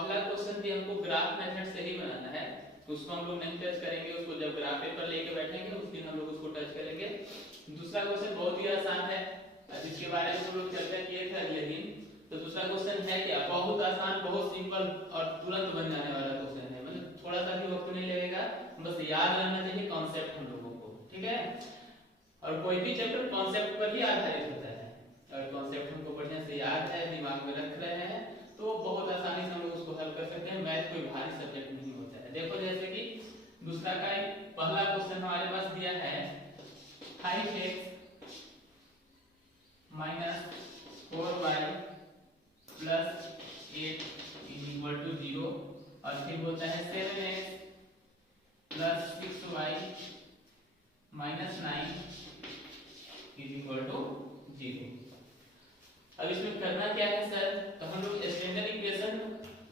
पहला क्वेश्चन भी हमको ग्राफ मेथड से ही बनाना है, तो उसको हम लोग नहीं टच करेंगे, उसको जब ग्राफ पेपर लेके बैठेंगे उस दिन हम लोग उसको टच करेंगे। दूसरा क्वेश्चन बहुत ही आसान है, जिसके बारे में हम लोग चर्चा किए थे अगले दिन। तो दूसरा क्वेश्चन है क्या, बहुत आसान, बहुत सिंपल और तुरंत बन जाने वाला क्वेश्चन है, मतलब थोड़ा सा भी वक्त नहीं लगेगा, बस याद रहना चाहिए कॉन्सेप्ट हम लोगों को, ठीक है। और कोई भी चैप्टर कॉन्सेप्ट पर ही आधारित होता है, और कॉन्सेप्ट हमको बढ़िया से याद है, दिमाग में रख रहे हैं, तो बहुत आसानी से हम लोग उसको हल कर सकते हैं। मैथ कोई भारी सब्जेक्ट नहीं होता है। देखो जैसे कि दूसरा का पहला क्वेश्चन हमारे पास दिया है 5x minus 4y plus 8 is equal to 0, और फिर बोलता है 7x plus 6y minus 9 is equal to 0। अब इसमें करना क्या है सर, तो हम लोग स्टैंडर्ड इक्वेशन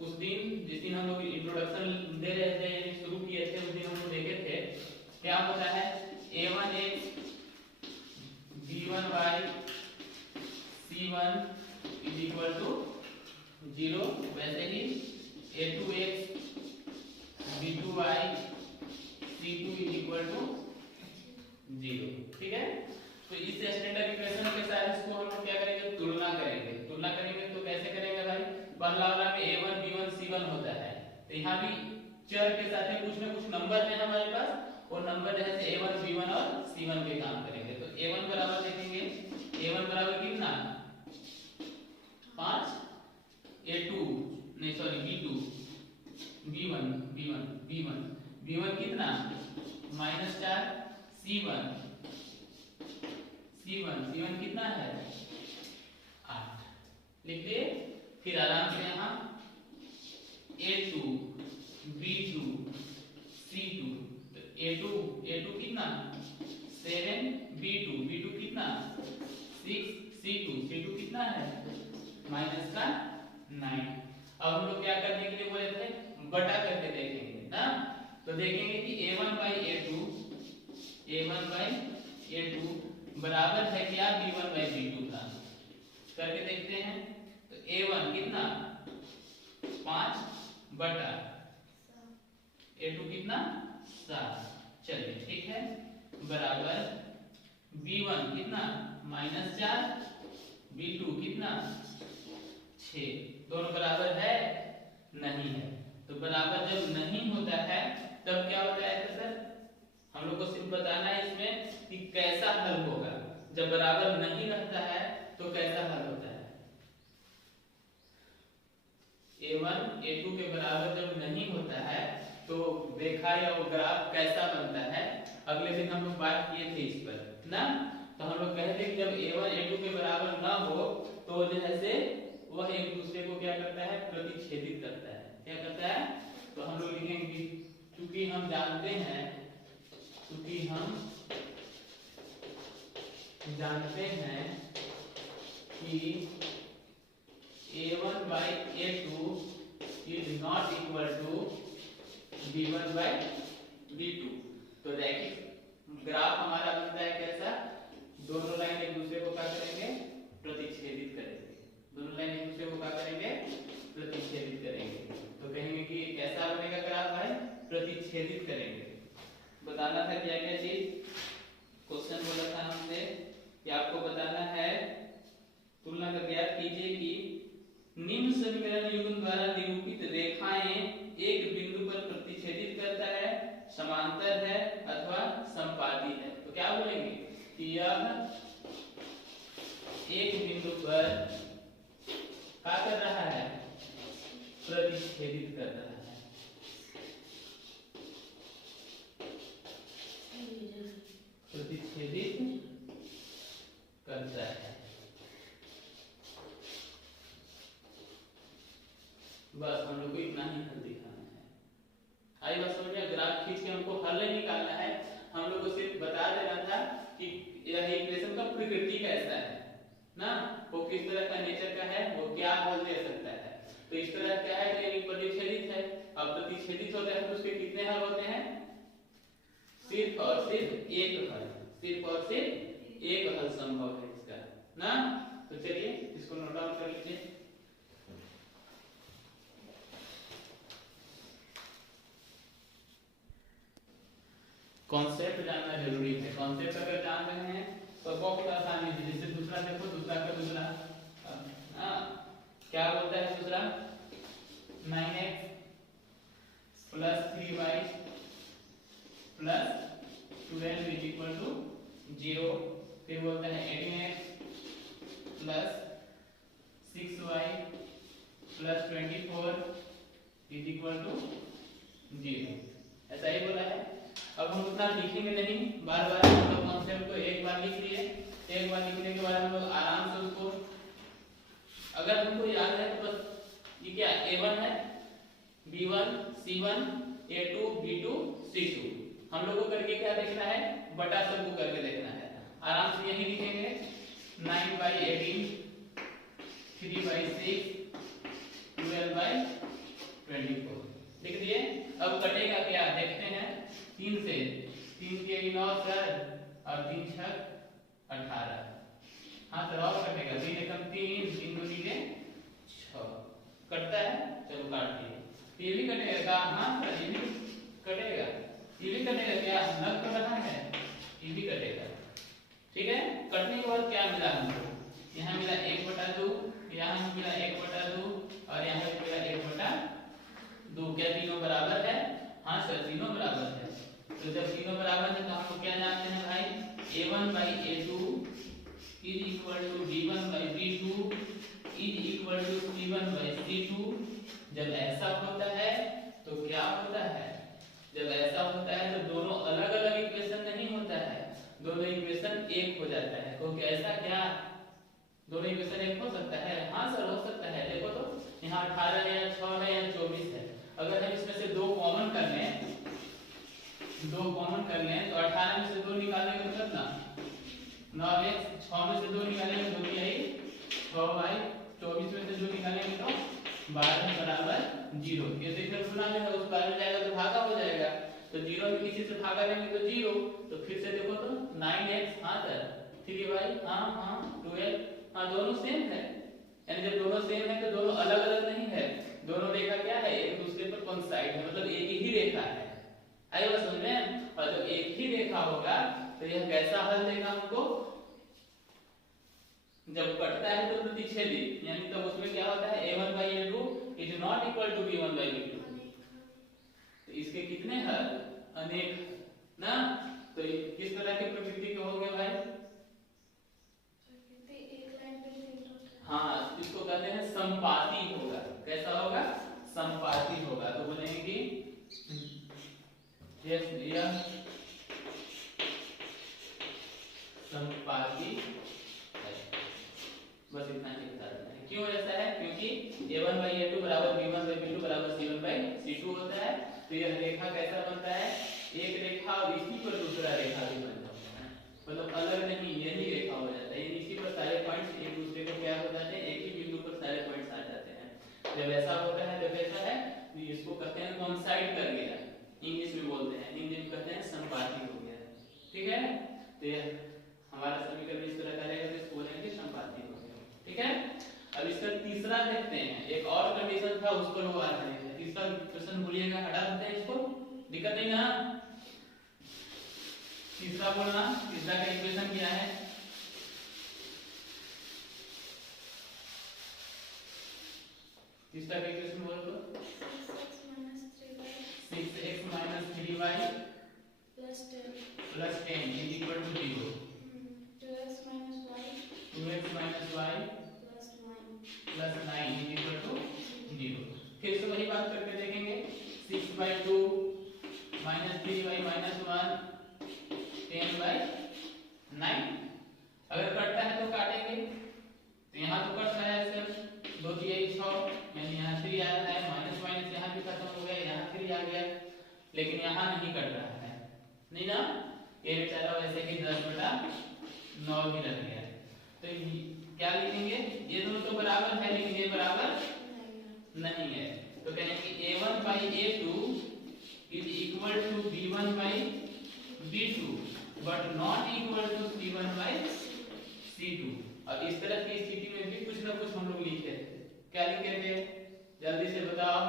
उस दिन जिस दिन हम लोग इंट्रोडक्शन दे रहे थे, यानी शुरू किए थे, उस दिन हम लोग देखे थे क्या होता है, a1x b1y c1 is equal to 0, वैसे ही a2x b2y c2 is equal to 0, ठीक है। तो इस स्टैंडर्ड इक्वेशन के साथ इसको हम लोग क्या करेंगे, तुलना करेंगे। तुलना करेंगे तो कैसे करेंगे भाई, पहला वाला में a1 b1 c1 होता है, तो यहाँ भी चर के साथ में कुछ ना कुछ नंबर है हमारे पास, और नंबर जैसे a1 b1 और c1 के काम करेंगे। तो a1 बराबर देखेंगे, a1 बराबर कितना 5, a2 नहीं sorry b2 b1 b1 b1 b1 कितना -4, c1 c1 कितना है 8, लिख दिए। फिर आराम से यहाँ a2 b2 c2, तो a2 कितना 7, b2 कितना 6, c2 कितना है -9। अब हम लोग क्या करने के लिए बोले थे, बटा करके देखेंगे ना, तो देखेंगे कि a1 by a2 बराबर है क्या b1 by b2 का, करके देखते हैं। तो a1 कितना 5 बटा a2 कितना 7, चलिए ठीक है, बराबर b1 कितना -4, b2 कितना 6, दोनों बराबर है नहीं है। तो बराबर जब नहीं होता है तब क्या होता है, तो सर हम लोग को सिर्फ बताना है इसमें कि कैसा हल होगा। जब बराबर नहीं रहता है तो कैसा हल होता है, a1 a2 के बराबर जब नहीं होता है तो रेखा या वो ग्राफ कैसा बनता है, अगले दिन हम लोग बात किए थे इस पर ना। तो हम लोग कहते हैं कि जब a1 a2 के बराबर ना हो तो जैसे वह एक दूसरे को क्या करता है, प्रतिच्छेदित करता है। क्या करता है, तो हम लोग लिखेंगे क्योंकि हम जानते हैं कि a1 by a2 is not equal to b1 by b2। तो देखिए ग्राफ हमारा बनता है कैसा, दोनों लाइन एक दूसरे को क्या करेंगे, प्रतिच्छेदित करेंगे, दोनों लाइन एक दूसरे को क्या करेंगे, प्रतिच्छेदित करेंगे। तो कहेंगे कि कैसा बनेगा ग्राफ भाई, प्रतिच्छेदित करेंगे। बताना था क्या क्या चीज, क्वेश्चन बोला था हमसे कि आपको बताना है, तुलना करके याद कीजिए कि निम्न समीकरण युग्म द्वारा निरूपित रेखाएं एक बिंदु पर प्रतिच्छेदित करता है, समांतर है अथवा समपाती है। तो क्या बोलेंगे कि यह एक बिंदु पर क्या कर रहा है, प्रतिच्छेदित कर रहा है, प्रतिच्छेदित करता है। बस हम लोग को इतना ही हल दिखाना है। आई बात समझ में, ग्राफ खींच के हमको हल नहीं निकालना है, हम लोग को सिर्फ बता देना था कि यह इक्वेशन का प्रकृति कैसा है ना, वो किस तरह का नेचर का है, वो क्या हल दे सकता है। तो इस तरह क्या है कि प्रतिच्छेदित है, अब प्रतिच्छेदित होता है तो उसके कितने हल होते हैं, सिर्फ और सिर्फ एक हल, सिर्फ और सिर्फ एक हल संभव है इसका ना। तो चलिए इसको नोट डाउन कर लीजिए। कॉन्सेप्ट जानना जरूरी है। कॉन्सेप्ट अगर जान रहे हैं तो बहुत आसानी से, जैसे दूसरा देखो, दूसरा का दूसरा क्या बोलता है दूसरा, 9x plus 3y plus 12 is equal to 0। फिर बोलता है 18x plus 6y plus 24 is equal to 0। ऐसा ही बोला है। अब हम उतना लिखेंगे नहीं, बार बार हम लोग कॉन्सेप्ट को एक बार लिख लिए, एक बार लिखने के बाद हम लोग आराम से उसको, अगर हमको याद है तो बस ये क्या a1 है, b1 c1 a2 b2 c2, हम लोग को करके क्या देखना है, बटा सबको करके देखना है। आराम से यही लिखेंगे 9/18 3/6 12/24 लिख दिए। अब कटेगा क्या देखते हैं, 3 से, 3 के 9 सर और 3 6 18। हाँ सर और कटेगा, 3 एकम 3 3 2 नीचे 6 कटता है। चलो काट दिए। ये भी कटेगा क्या, हाँ सर ये भी कटेगा, ये भी कटेगा क्या, लग तो रहा है, ये भी कटेगा। ठीक है, कटने के बाद क्या मिला हमको, यहाँ मिला 1/2, यहाँ मिला 1/2 और यहाँ मिला 1/2। क्या तीनों बराबर है, हाँ सर तीनों बराबर है। तो जब तीनों बराबर है तो हम लोग क्या जानते हैं भाई, a1/a2 is equal to b1/b2 is equal to c1/c2। जब ऐसा होता है तो क्या होता है, जब ऐसा होता है तो दोनों अलग अलग इक्वेशन नहीं होता है, दोनों इक्वेशन एक हो जाता है। तो ऐसा क्या दोनों इक्वेशन एक हो सकता है, हाँ सर हो सकता है। देखो तो यहाँ 18 है या 6 है या 24 है, अगर हम इसमें से दो कॉमन कर लें, तो 18 में से 2 निकालेंगे तो कितना, 9x, 6 में से 2 निकालेंगे तो भी यही 6y, 24 में से 2 निकालेंगे तो 12 बराबर 0। ये देखकर सुना है उस बार में जाएगा तो भागा हो जाएगा, तो 0 में किसी से भागा लेंगे तो 0। तो फिर से देखो तो 9x, हाँ सर 3y, हाँ 12, हाँ दोनों सेम है। यानी जब दोनों सेम है तो दोनों अलग अलग नहीं है, दोनों रेखा क्या है, एक दूसरे पर कोइंसाइड है, मतलब एक ही रेखा है। आइए बस समझ में। और जब एक ही रेखा होगा तो यह कैसा हल देगा हमको, जब कटता है तो प्रतिच्छेदी, यानी तब उसमें क्या होता है, a1/a2 is not equal to b1/b2। तो इसके कितने हल, अनेक ना। तो किस तरह की प्रकृति के होंगे भाई, हाँ इसको कहते हैं संपाती होगा। कैसा होगा, संपाती होगा। तो बोलेंगे कि यह संपाती है। बस इतना ही बता देना है। क्यों ऐसा है, क्योंकि a1/a2 बराबर b1/b2 बराबर c1/c2 होता है। तो यह रेखा कैसा बनता है, एक रेखा और इसी पर दूसरा रेखा भी बन जाता है, मतलब अलग नहीं, यही रेखा हो जाता है। इसी पर सारे पॉइंट्स एक दूसरे को क्या हो जाते हैं, एक ही बिंदु पर सारे पॉइंट्स आ जाते हैं। जब ऐसा होता है, जब ऐसा है तो इसको कहते हैं कोइंसाइड कर गया, इंग्लिश में बोलते हैं, हिंदी में कहते हैं संपाती हो गया। ठीक है, तो यह हमारा समीकरण इस तरह का रहेगा, तो इसको बोलेंगे संपाती हो गया। ठीक है, अब इसका तीसरा देखते हैं। एक और कंडीशन था उस पर वो आ रही है। तीसरा क्वेश्चन भूलिएगा, हटा देते हैं इसको, दिक्कत नहीं ना। तीसरा बोलना, तीसरा का इक्वेशन क्या है, तीसरा का इक्वेशन बोलो तो 6x minus 3y plus 10 is equal to 0। 2x minus y plus 9 is equal to 0। फिर से वही बात करके देखेंगे, 6/2 minus 3y minus 1 10/9। अगर कटता है तो काटेंगे, तो यहाँ तो कट रहा है सर, 2 3 6, यानी यहाँ 3 आ रहा है, माइनस माइनस यहाँ भी खत्म हो गया, यहाँ 3 आ गया, लेकिन यहाँ नहीं कट रहा है, नहीं ना। ये बेचारा वैसे ही 10/9 ही रह गया। तो क्या लिखेंगे, ये दोनों तो बराबर है लेकिन ये बराबर नहीं है, तो कहेंगे a1/a2 is equal to b1/b2 but not equal to c1/c2। अब इस तरह की स्थिति में भी कुछ ना कुछ हम लोग लिखे थे, क्या लिखे थे, जल्दी से बताओ।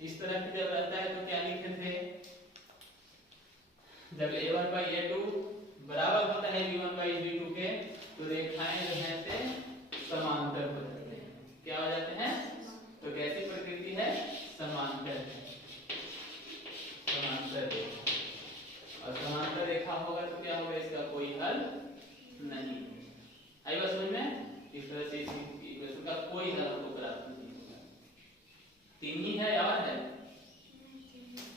इस तरह की जब रहता है तो क्या लिखे थे, जब a1 by a2 बराबर होता है b1 by b2 के, तो रेखाएं जो हैं से समांतर हो जाते हैं। क्या हो जाते हैं? तो कैसी प्रकृति है? समांतर है, समांतर रेखा। और समांतर रेखा होगा तो क्या होगा? इसका कोई हल नहीं। आई बात समझ में? इस तरह से इस इक्वेशन का कोई हल आपको प्राप्त नहीं होगा। तीन ही है और है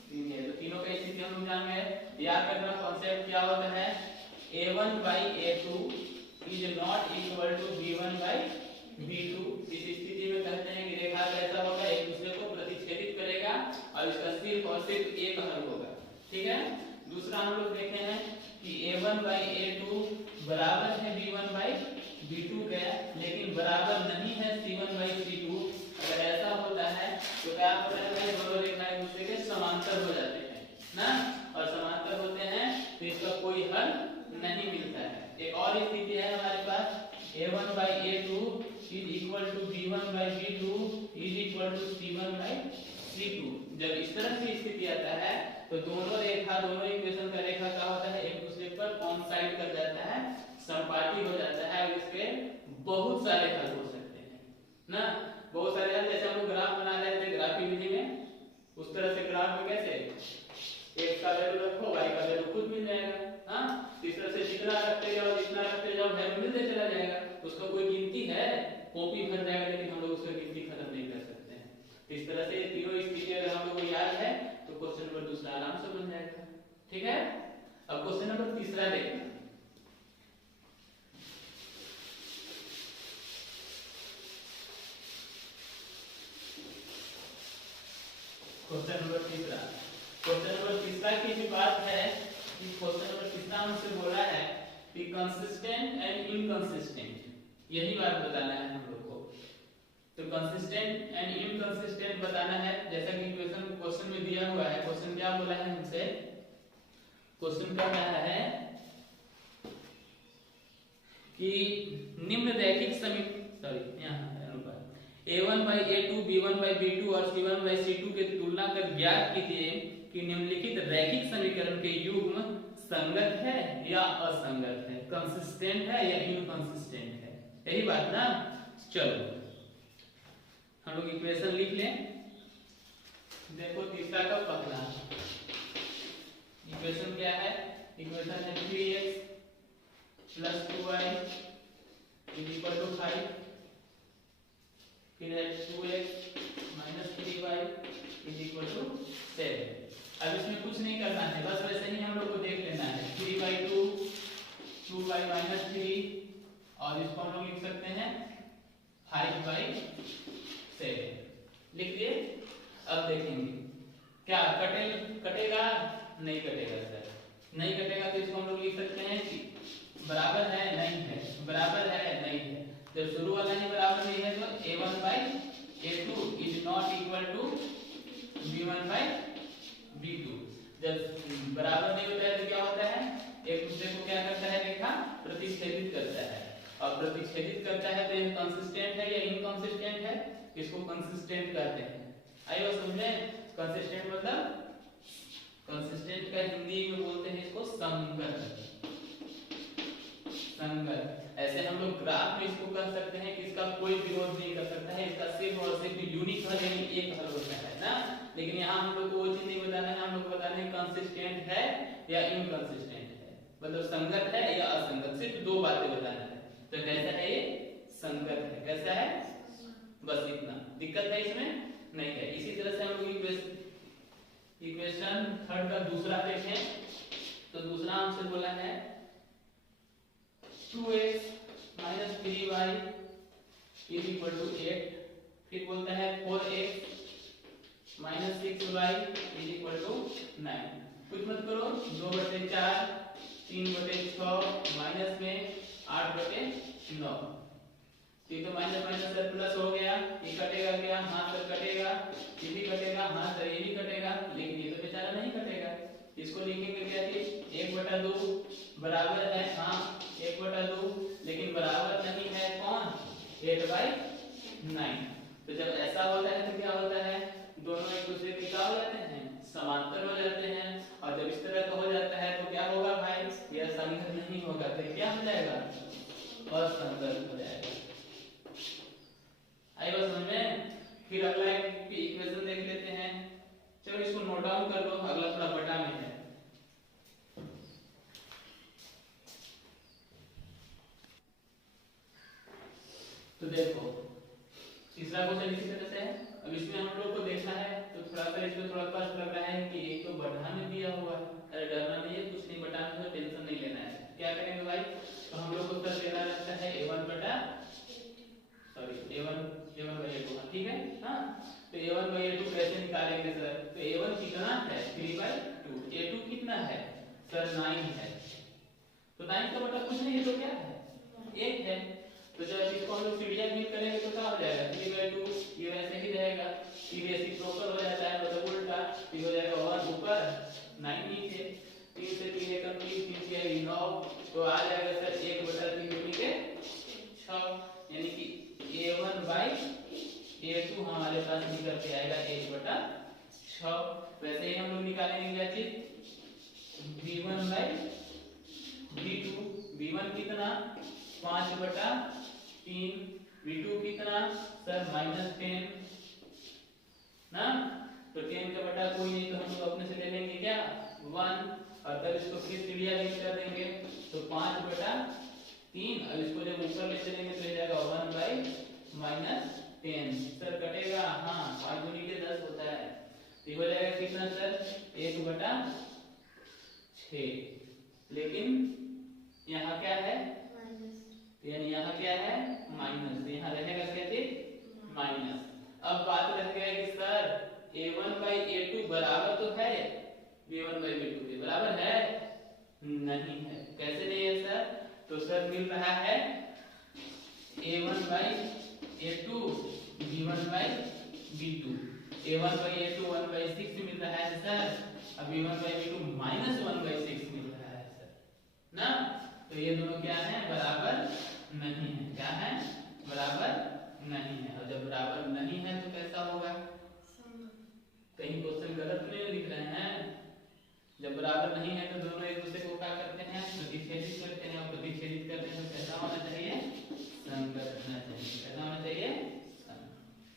तीन है, तो तीनों का स्थिति हम लोग जान गए। याद रखना कॉन्सेप्ट क्या होता है? a1 by a2 is not equal to b1 by b2। इस स्थिति में कहते हैं कि रेखा कैसा होगा? एक दूसरे को प्रतिच्छेदित करेगा और इसका सिर्फ और सिर्फ एक हल होगा। ठीक है। दूसरा हम लोग देखे हैं कि a1 by a2 बराबर है b1 by b2 के, लेकिन बराबर नहीं है c1 by c2। अगर ऐसा होता है तो क्या होता है? दोनों रेखाएं एक दूसरे के समांतर हो जाते हैं ना, और समांतर होते हैं तो इसका कोई हल नहीं मिलता है। एक और स्थिति है हमारे पास, a1 by a2 is equal to b1 by b2 is equal to c1 by c2। जब इस तरह की स्थिति आता है तो दोनों इक्वेशन का रेखा क्या होता है? एक दूसरे पर कोइंसाइड कर जाता है, समपाती हो जाता है, और इसके बहुत सारे हल हो सकते हैं ना, बहुत सारे हल। जैसे हम लोग ग्राफ बना रहे थे ग्राफी विधि में, उस तरह से ग्राफ में कैसे x का वैल्यू रखो, y का वैल्यू खुद मिल जाएगा। हां, इस तरह से जितना रखते जाओ वैल्यू मिलते चला जाएगा। उसका कोई गिनती है? कॉपी भर जाएगा, लेकिन हम लोग उसका गिनती खत्म नहीं कर सकते हैं। इस तरह से तीनों स्थिति अगर हम लोग को याद है तो क्वेश्चन नंबर दूसरा आराम से बन जाएगा। ठीक है। अब क्वेश्चन नंबर तीसरा देखना। क्वेश्चन नंबर तीसरा की भी बात है कि क्वेश्चन नंबर तीसरा हमसे बोला है कि कंसिस्टेंट एंड इनकंसिस्टेंट, यही बात बताना है हम लोग को। तो कंसिस्टेंट एंड इनकंसिस्टेंट बताना है, जैसा कि क्वेश्चन में दिया हुआ है। क्वेश्चन क्या बोला है हमसे? क्वेश्चन क्या कहा है कि निम्न रैखिक a1 by a2 b1 by b2 और c1 by c2 के तुलना कर ज्ञात कीजिए कि निम्नलिखित रैखिक समीकरण के युग्म संगत है या असंगत है, कंसिस्टेंट है या इनकंसिस्टेंट है। यही बात ना। चलो हम लोग इक्वेशन लिख लें। देखो तीसरा का पहला इक्वेशन क्या है? इक्वेशन है 3x + 2y = 5, फिर है 2x - 3y = 7। अब इसमें कुछ नहीं करना है, बस वैसे ही हम लोग को देख लेना है। 3/2 2y - 3, और इसको हम लोग लिख सकते हैं 5/7। लिख लिए। अब देखेंगे क्या कटेगा? नहीं कटेगा सर, नहीं कटेगा। तो इसको हम लोग लिख सकते हैं कि बराबर है, नहीं है, बराबर है, नहीं है। जब शुरू वाला ही बराबर नहीं है तो a1 by a2 is not equal to b1 by b2। जब बराबर नहीं होता है तो क्या होता है? एक दूसरे को क्या करता है? रेखा प्रतिच्छेदित करता है, और प्रतिच्छेदित करता है तो ये कंसिस्टेंट है या इनकंसिस्टेंट है? इसको कंसिस्टेंट कहते हैं। आइए समझे। कंसिस्टेंट मतलब, कंसिस्टेंट का हिंदी में बोलते हैं इसको संगत। ऐसे हम लोग ग्राफ में इसको कह सकते हैं कि इसका कोई विरोध नहीं कर सकता है, इसका सिर्फ और सिर्फ यूनिक हल यानी एक हल होता है ना। लेकिन यहाँ हम लोग को वो चीज नहीं बताना है, हम लोग को बताना है कंसिस्टेंट है या इनकंसिस्टेंट है, मतलब संगत है या असंगत। सिर्फ दो बातें बताना है। तो कैसा है ये? संगत है। कैसा है? बस इतना। दिक्कत है इसमें? नहीं है। इसी तरह से हम लोग इक्वेशन थर्ड का दूसरा देखें तो दूसरा हमसे बोला है 2x - 3y = 8, फिर बोलता है 4x - 6y = 9। कुछ मत करो, 2/4 3/6 माइनस में 8/9। ये तो माइनस माइनस सर प्लस हो गया। ये कटेगा क्या? हाँ सर कटेगा। ये भी कटेगा, हाँ सर ये भी कटेगा, लेकिन ये तो बेचारा नहीं कटेगा। इसको लिखेंगे क्या कि 1/2 बराबर है, हाँ 1/2, लेकिन बराबर नहीं है कौन? 8/9। तो जब ऐसा होता है तो क्या होता है? दोनों एक दूसरे के क्या हो जाते हैं? समांतर हो जाते हैं। और जब इस तरह का हो जाता है तो होगा तो क्या हो जाएगा, असंगत हो जाएगा। आई बात समझ में। फिर अगला एक इक्वेशन देख लेते हैं। चलो इसको नोट डाउन कर लो, अगला थोड़ा बटा में है। तो देखो तीसरा क्वेश्चन इसी तरह से है। अब इसमें हम लोग को देखना है तो थोड़ा सा इसमें थोड़ा कष्ट लग रहा है कि एक तो बढ़ा में दिया हुआ है। अरे डरना नहीं है, कुछ नहीं, बढ़ा में तो टेंशन नहीं लेना है। क्या करेंगे भाई, तो हम लोग को सर लेना रहता है a1 बटा सॉरी a1/a2, ठीक है। हाँ तो a1/a2 कैसे निकालेंगे सर, तो a1 कितना है 3/2, a2 कितना है सर 9 है। तो 9 का मतलब कुछ नहीं है तो क्या है 1 है। तो जब इसको हम लोग सीढ़ियां गिन करेंगे तो क्या हो जाएगा 3/2, ये वैसे ही रहेगा, ये रेसिप्रोकल हो जाता है मतलब उल्टा, ये हो जाएगा 1 ऊपर 9 नीचे, 3 से 3 एकम 3 3 के 9, तो आ जाएगा सर 1/3 के 6, यानी कि a1/a2 हमारे पास निकल के आएगा 1/6। वैसे ही हम लोग निकालेंगे क्या चीज v1/v2, v1 कितना 5/3, v2 कितना सर -10 ना, तो 10 का बटा कोई नहीं तो हम लोग अपने से ले लेंगे क्या 1, और तब इसको फिर सीढ़ियां गिन कर देंगे तो 5/3, और इसको जब ऊपर ले चलेंगे तो हो जाएगा 1/-10 सर कटेगा, हाँ 5 दूनी के 10 होता है, तो हो जाएगा कितना सर 1/6। लेकिन यहाँ क्या है यानी यहाँ क्या है माइनस, तो यहाँ रहेगा क्या चीज माइनस। अब बात रह गया कि सर a1/a2 बराबर तो है b1/b2 के बराबर है नहीं है। कैसे नहीं है सर, तो सर मिल रहा है a1/a2 b1/b2, a1/a2 1/6 मिल रहा है सर, अब b1/b2 -1/6 मिल रहा है सर ना, तो ये दोनों क्या है बराबर नहीं है, क्या है बराबर नहीं है। और जब बराबर नहीं है तो कैसा होगा, कहीं क्वेश्चन गलत नहीं लिख रहे हैं, जब बराबर नहीं है तो दोनों एक दूसरे को क्या करते हैं प्रतिच्छेदित करते हैं, और प्रतिच्छेदित करते हैं तो कैसा होना चाहिए संगत होना चाहिए, कैसा होना चाहिए।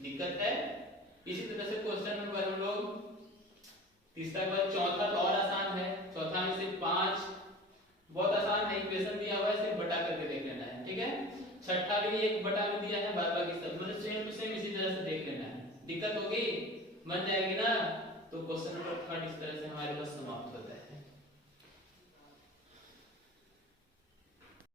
दिक्कत है। इसी तरह से क्वेश्चन नंबर हम लोग तीसरा के बाद चौथा तो और आसान है, चौथा में सिर्फ 5 बहुत आसान है, इक्वेशन दिया हुआ है सिर्फ बटा करके देख लेना है, ठीक है। छठा भी एक बटा में दिया है, बार बार की सब मतलब सेम टू सेम इसी तरह से देख लेना है। दिक्कत होगी बन जाएगी ना, तो क्वेश्चन नंबर 3 इस तरह